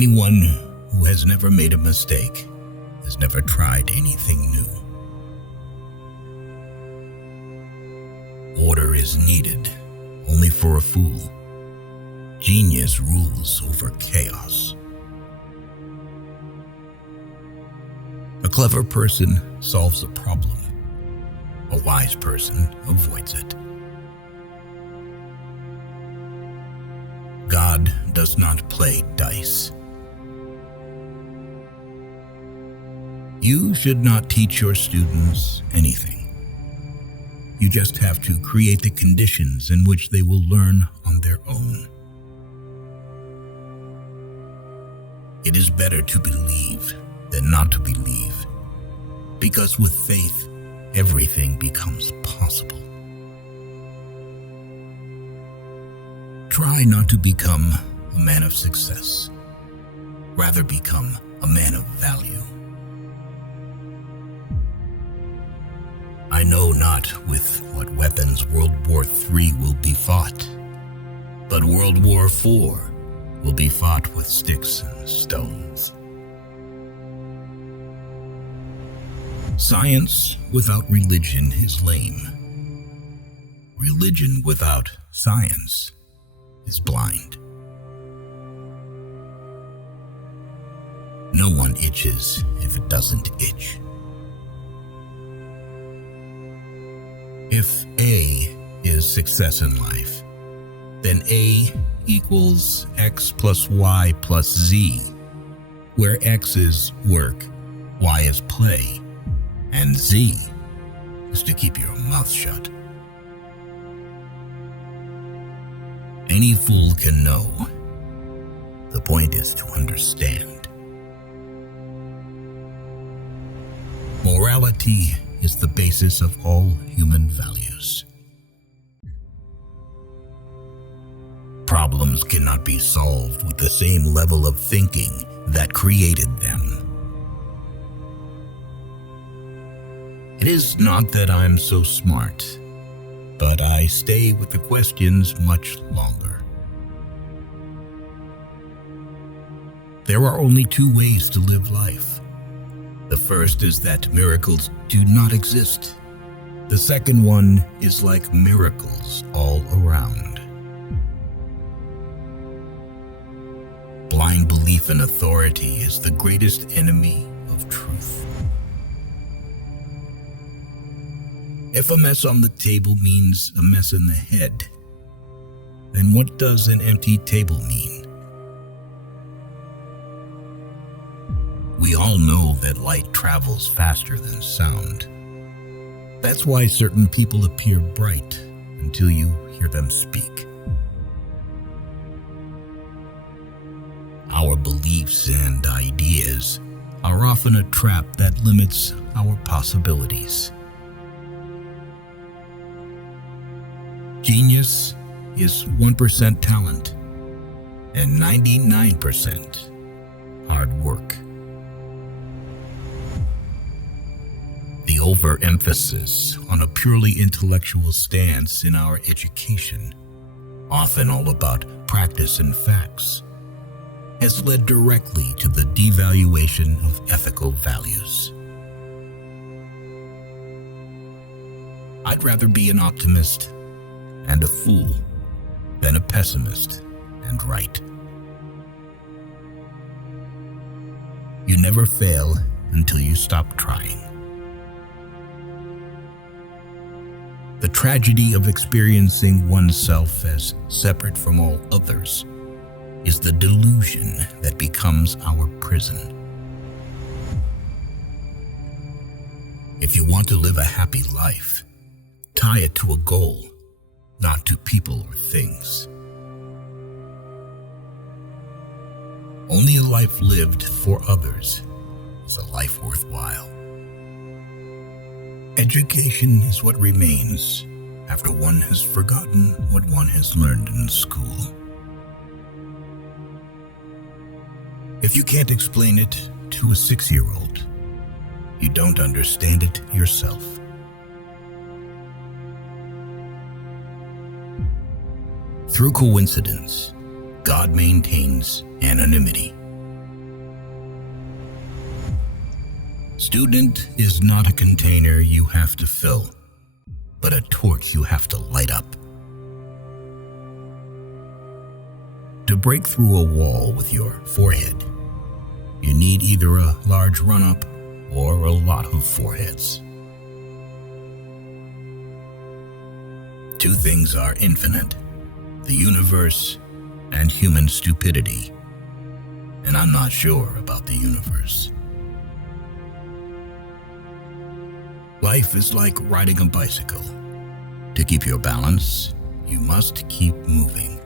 Anyone who has never made a mistake has never tried anything new. Order is needed only for a fool. Genius rules over chaos. A clever person solves a problem. A wise person avoids it. God does not play dice. You should not teach your students anything. You just have to create the conditions in which they will learn on their own. It is better to believe than not to believe, because with faith, everything becomes possible. Try not to become a man of success. Rather become a man of value. I know not with what weapons World War III will be fought, but World War IV will be fought with sticks and stones. Science without religion is lame. Religion without science is blind. No one itches if it doesn't itch. If A is success in life, then A equals X plus Y plus Z, where X is work, Y is play, and Z is to keep your mouth shut. Any fool can know. The point is to understand. Morality is the basis of all human values. Problems cannot be solved with the same level of thinking that created them. It is not that I'm so smart, but I stay with the questions much longer. There are only two ways to live life. The first is that miracles do not exist. The second one is like miracles all around. Blind belief in authority is the greatest enemy of truth. If a mess on the table means a mess in the head, then what does an empty table mean? We all know that light travels faster than sound. That's why certain people appear bright until you hear them speak. Our beliefs and ideas are often a trap that limits our possibilities. Genius is 1% talent and 99% hard work. The overemphasis on a purely intellectual stance in our education, often all about practice and facts, has led directly to the devaluation of ethical values. I'd rather be an optimist and a fool than a pessimist and right. You never fail until you stop trying. The tragedy of experiencing oneself as separate from all others is the delusion that becomes our prison. If you want to live a happy life, tie it to a goal, not to people or things. Only a life lived for others is a life worthwhile. Education is what remains after one has forgotten what one has learned in school. If you can't explain it to a 6-year-old, you don't understand it yourself. Through coincidence, God maintains anonymity Student is not a container you have to fill, but a torch you have to light up. To break through a wall with your forehead, you need either a large run-up or a lot of foreheads. Two things are infinite: the universe and human stupidity. And I'm not sure about the universe. Life is like riding a bicycle. To keep your balance, you must keep moving.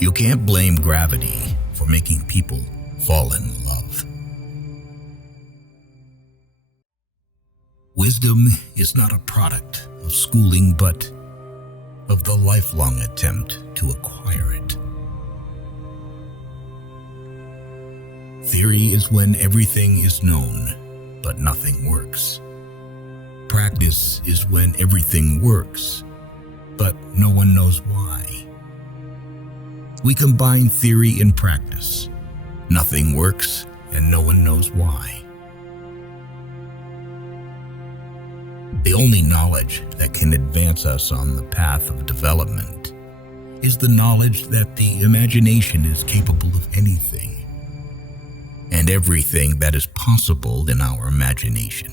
You can't blame gravity for making people fall in love. Wisdom is not a product of schooling, but of the lifelong attempt to acquire it. Theory is when everything is known, but nothing works. Practice is when everything works, but no one knows why. We combine theory and practice. Nothing works, and no one knows why. The only knowledge that can advance us on the path of development is the knowledge that the imagination is capable of anything, and everything that is possible in our imagination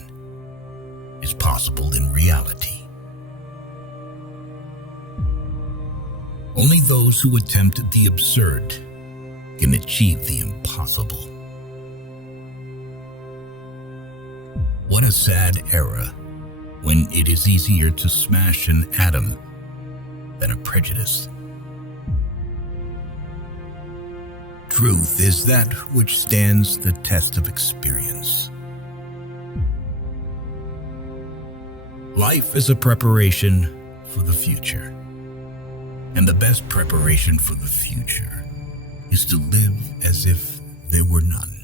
is possible in reality. Only those who attempt the absurd can achieve the impossible. What a sad era when it is easier to smash an atom than a prejudice. Truth is that which stands the test of experience. Life is a preparation for the future, and the best preparation for the future is to live as if there were none.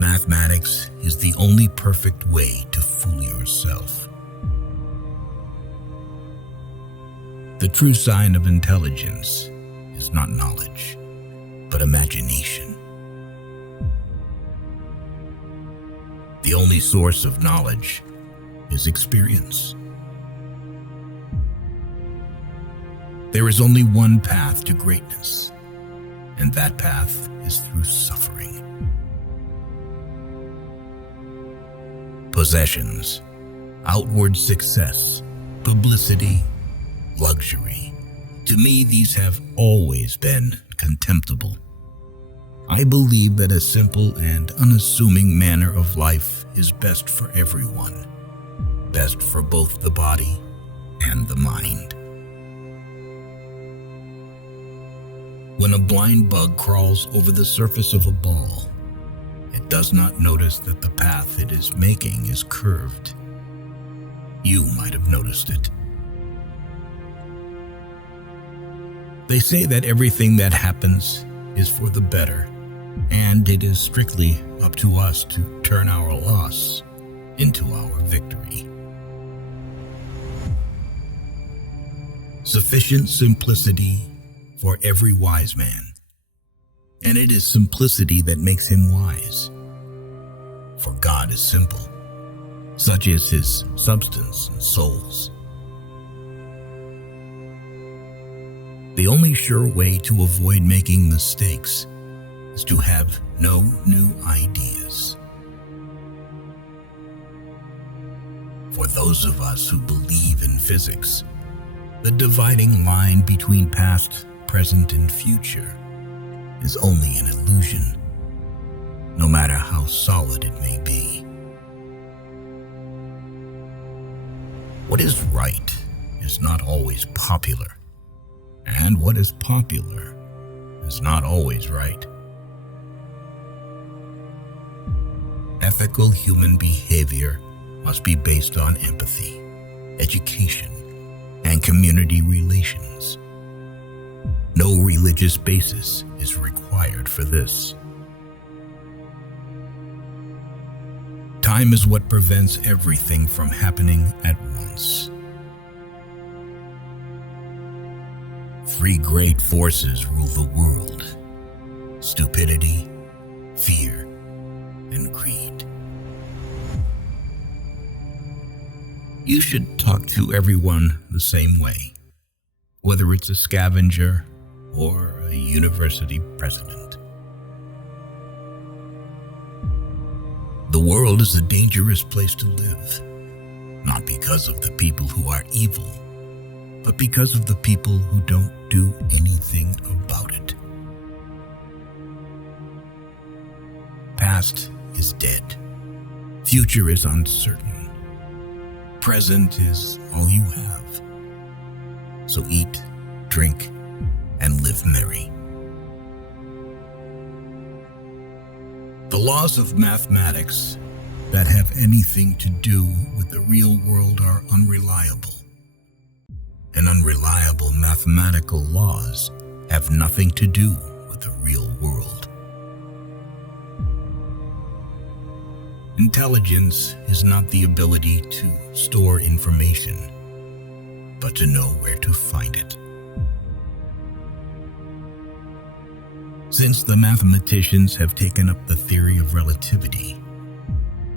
Mathematics is the only perfect way to fool yourself. The true sign of intelligence is not knowledge, but imagination. The only source of knowledge is experience. There is only one path to greatness, and that path is through suffering. Possessions, outward success, publicity, luxury. To me, these have always been contemptible. I believe that a simple and unassuming manner of life is best for everyone, best for both the body and the mind. When a blind bug crawls over the surface of a ball, it does not notice that the path it is making is curved. You might have noticed it. They say that everything that happens is for the better, and it is strictly up to us to turn our loss into our victory. Sufficient simplicity for every wise man, and it is simplicity that makes him wise. For God is simple, such is his substance and souls. The only sure way to avoid making mistakes is to have no new ideas. For those of us who believe in physics, the dividing line between past, present, and future is only an illusion, no matter how solid it may be. What is right is not always popular, and what is popular is not always right. Ethical human behavior must be based on empathy, education, and community relations. No religious basis is required for this. Time is what prevents everything from happening at once. Three great forces rule the world: stupidity, fear, and greed. You should talk to everyone the same way, whether it's a scavenger or a university president. The world is a dangerous place to live, not because of the people who are evil, but because of the people who don't do anything about it. Past is dead. Future is uncertain. Present is all you have. So eat, drink, and live merry. The laws of mathematics that have anything to do with the real world are unreliable. And unreliable mathematical laws have nothing to do with the real world. Intelligence is not the ability to store information, but to know where to find it. Since the mathematicians have taken up the theory of relativity,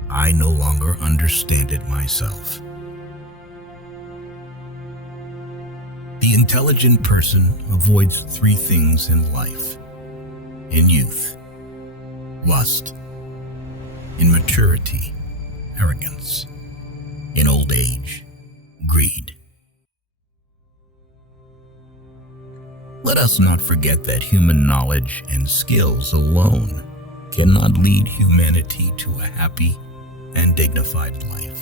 I no longer understand it myself. The intelligent person avoids three things in life: in youth, lust; in maturity, arrogance; in old age, greed. Let us not forget that human knowledge and skills alone cannot lead humanity to a happy and dignified life.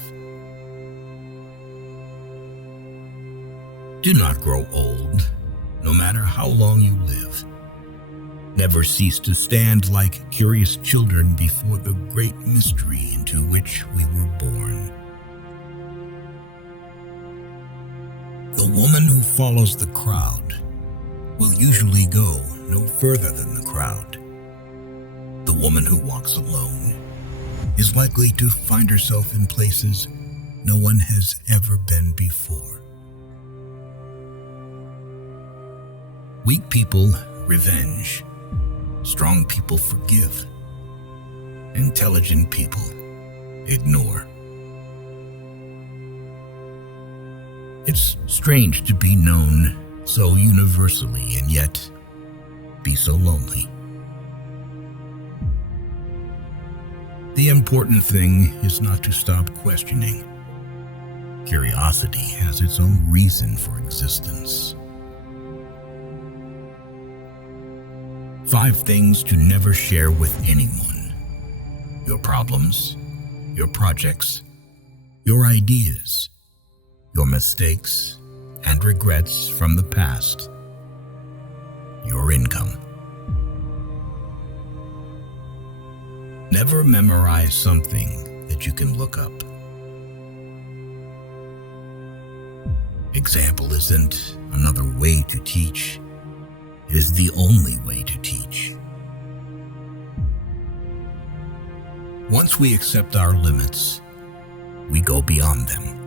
Do not grow old, no matter how long you live. Never cease to stand like curious children before the great mystery into which we were born. The woman who follows the crowd will usually go no further than the crowd. The woman who walks alone is likely to find herself in places no one has ever been before. Weak people revenge. Strong people forgive. Intelligent people ignore. It's strange to be known so universally and yet be so lonely. The important thing is not to stop questioning. Curiosity has its own reason for existence. 5 things to never share with anyone: your problems, your projects, your ideas, your mistakes and regrets from the past, your income. Never memorize something that you can look up. Example isn't another way to teach. It is the only way to teach. Once we accept our limits, we go beyond them.